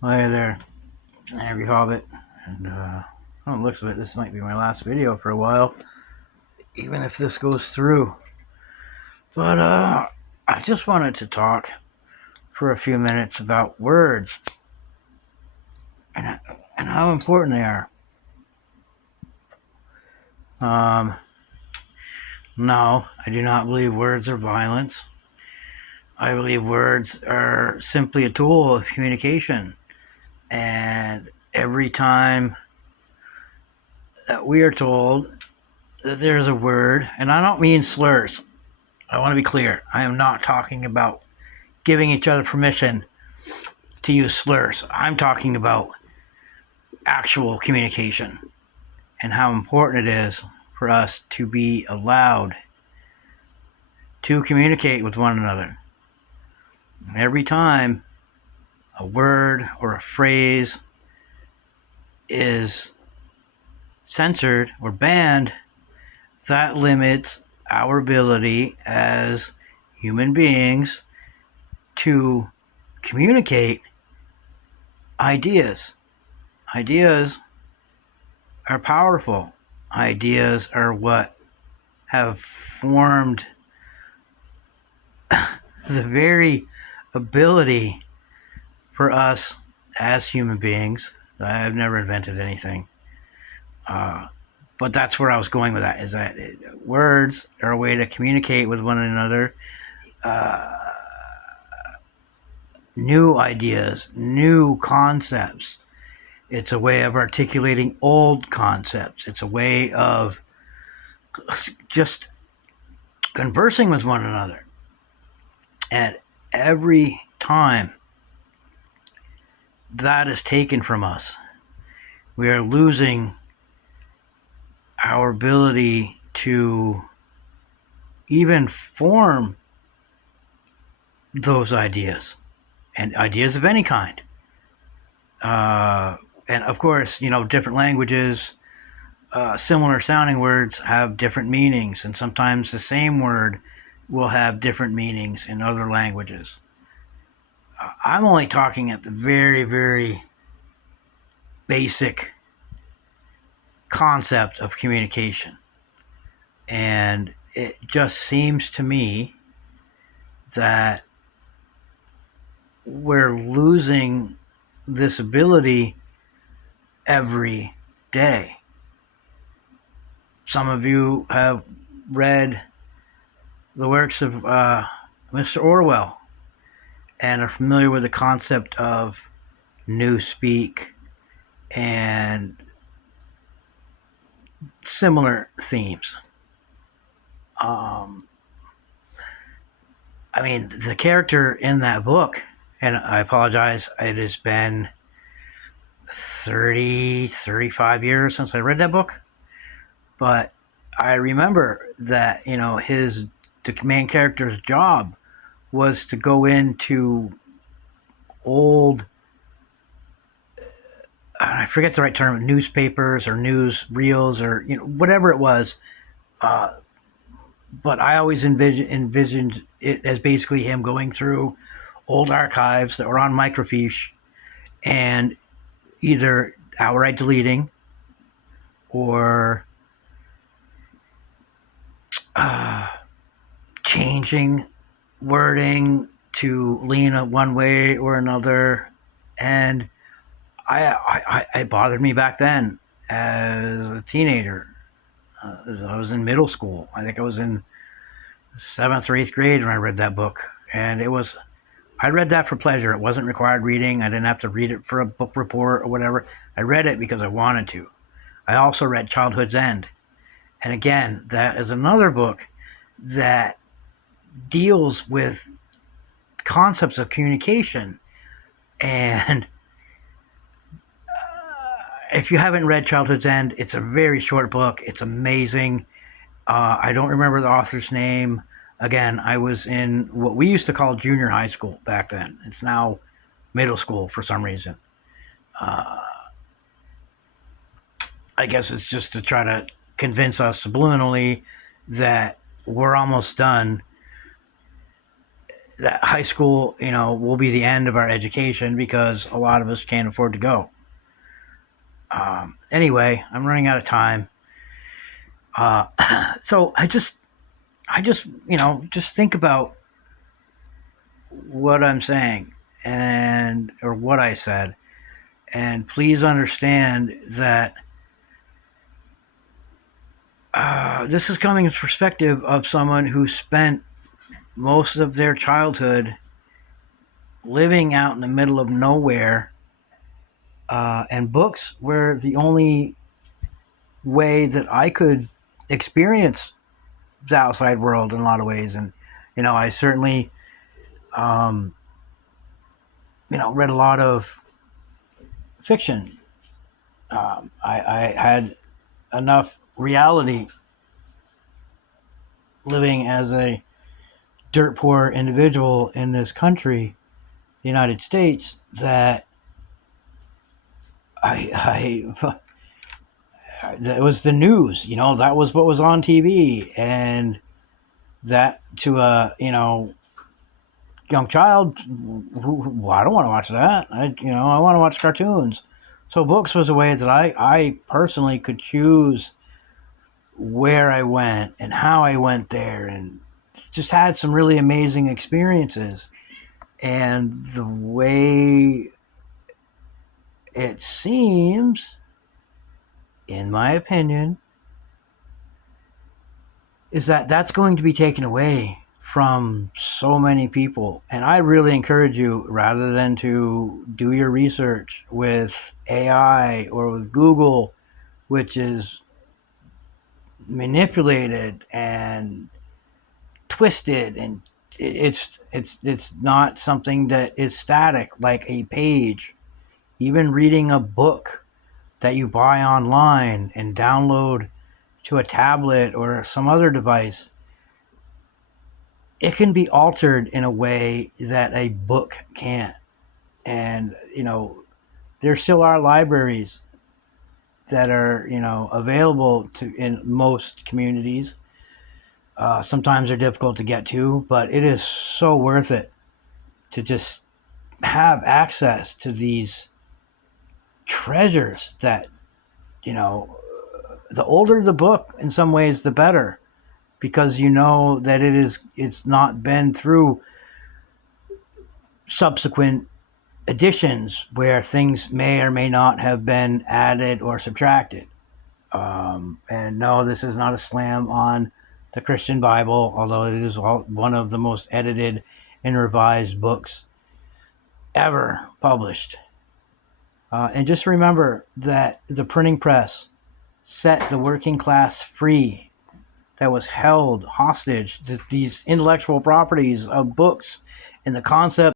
Hi there, Harry Hobbit. And on the looks of it, this might be my last video for a while, even if this goes through. But I just wanted to talk for a few minutes about words and, and how important they are. Um, no, I do not believe words are violence. I believe words are simply a tool of communication. And every time that we are told that there's a word, and I don't mean slurs, I want to be clear. I am not talking about giving each other permission to use slurs. I'm talking about actual communication and how important it is for us to be allowed to communicate with one another. Every time a word or a phrase is censored or banned, that limits our ability as human beings to communicate ideas. Ideas are powerful. Ideas are what have formed the very ability for us as human beings. I've never invented anything. But that's where I was going with that, is that words are a way to communicate with one another, uh, new ideas, new concepts. It's a way of articulating old concepts. It's a way of just conversing with one another. And every time that is taken from us, we are losing our ability to even form those ideas, and ideas of any kind. And of course, different languages, similar sounding words have different meanings, and sometimes the same word will have different meanings in other languages. I'm only talking at the very, very basic concept of communication. And it just seems to me that we're losing this ability every day. Some of you have read the works of Mr. Orwell and are familiar with the concept of newspeak and similar themes. Um, I mean, the character in that book, and I apologize, it has been 35 years since I read that book, but I remember that, the main character's job was to go into old, I forget the right term, newspapers or news reels or whatever it was. Uh, but I always envisioned it as basically him going through old archives that were on microfiche and either outright deleting or uh, changing wording to lean one way or another. And it bothered me back then as a teenager. I was in middle school. I think I was in seventh or eighth grade when I read that book, and I read that for pleasure. It wasn't required reading. I didn't have to read it for a book report or whatever. I read it because I wanted to. I also read Childhood's End, and again, that is another book that deals with concepts of communication. And if you haven't read Childhood's End, it's a very short book. It's amazing. I don't remember the author's name. Again, I was in what we used to call junior high school back then. It's now middle school for some reason. Uh, I guess it's just to try to convince us subliminally that we're almost done that high school, will be the end of our education because a lot of us can't afford to go. Anyway, I'm running out of time. So just think about what I'm saying or what I said, and please understand that this is coming from the perspective of someone who spent most of their childhood living out in the middle of nowhere, and books were the only way that I could experience the outside world in a lot of ways. And I certainly read a lot of fiction. I had enough reality living as a dirt poor individual in this country, the United States, that I that was the news. That was what was on TV, and that to a young child, I don't want to watch that. I want to watch cartoons. So books was a way that I personally could choose where I went and how I went there, and just had some really amazing experiences. And the way it seems, in my opinion, is that that's going to be taken away from so many people. And I really encourage you, rather than to do your research with AI or with Google, which is manipulated and twisted, and it's not something that is static like a page. Even reading a book that you buy online and download to a tablet or some other device, it can be altered in a way that a book can't. And there still are libraries that are available to in most communities. Sometimes they're difficult to get to, but it is so worth it to just have access to these treasures that the older the book in some ways the better, because that it's not been through subsequent editions where things may or may not have been added or subtracted. And no, this is not a slam on the Christian Bible, although it is one of the most edited and revised books ever published. And just remember that the printing press set the working class free, that was held hostage to these intellectual properties of books and the concept